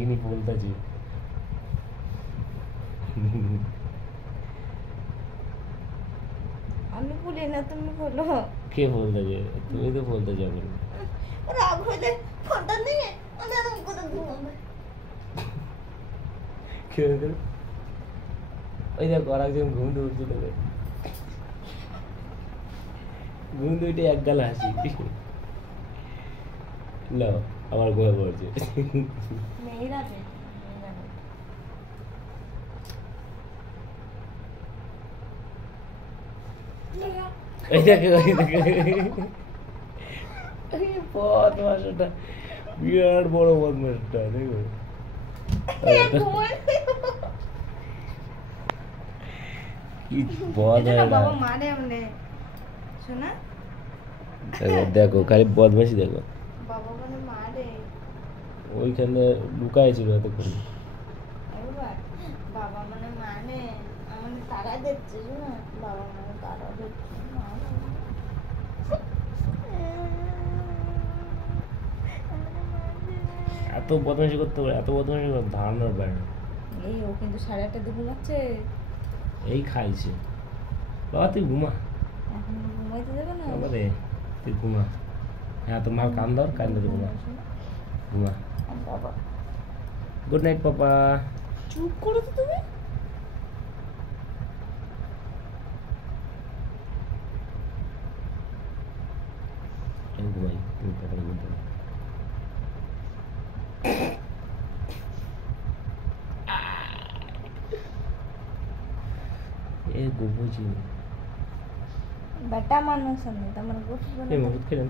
দেখিনি বলতেছি। আমি বলি না, তুমি বলো। কে বলতেছে? তুমি তো বলতে যাবে। রাগ হয়ে ফোনটা নিয়ে আমি কোথাও ঘুমাবে। ওই দেখো আর একজন ঘুম দিয়ে উঠছে, দেবে ঘুম দিয়ে উঠে এক গাল হাসি। না আমার ঘুমে পড়ছে। মেয়েরাবে এই দেখে বদমাসটা, বিরাট বড় বদমাসটা, দেখো কি বদ হয় না। বাবা মারে এমনে শোনা। দেখো খালি বদমাসি দেখো। বাবা মানে মারে। ওইখানে লুকায় ছিল এতক্ষণ। বাবা মানে মানে আমাদের তারা দেখছে না, বাবা মানে তারা দেখছে। এত বদমাসি করতে পারে, এত বদমাসি ধারণার বাইরে। এই ও কিন্তু 8:30 দিয়ে ঘুমাচ্ছে। এই খাইছে। বাবা তুই ঘুমা, এখন ঘুমাইতে যাবে না। বাবা রে তুই ঘুমা। হ্যাঁ তোমার কান ধর, কান ধরে ঘুমা, ঘুমা। বাবা গুড নাইট পাপা। চুপ করো তো তুমি। আমি ঘুমাই, তুমি পাপার ঘুম পাড়ো। এ গোবুজি বেটা মানুষ আমি তোমার গোট এই মহুত খেলেন।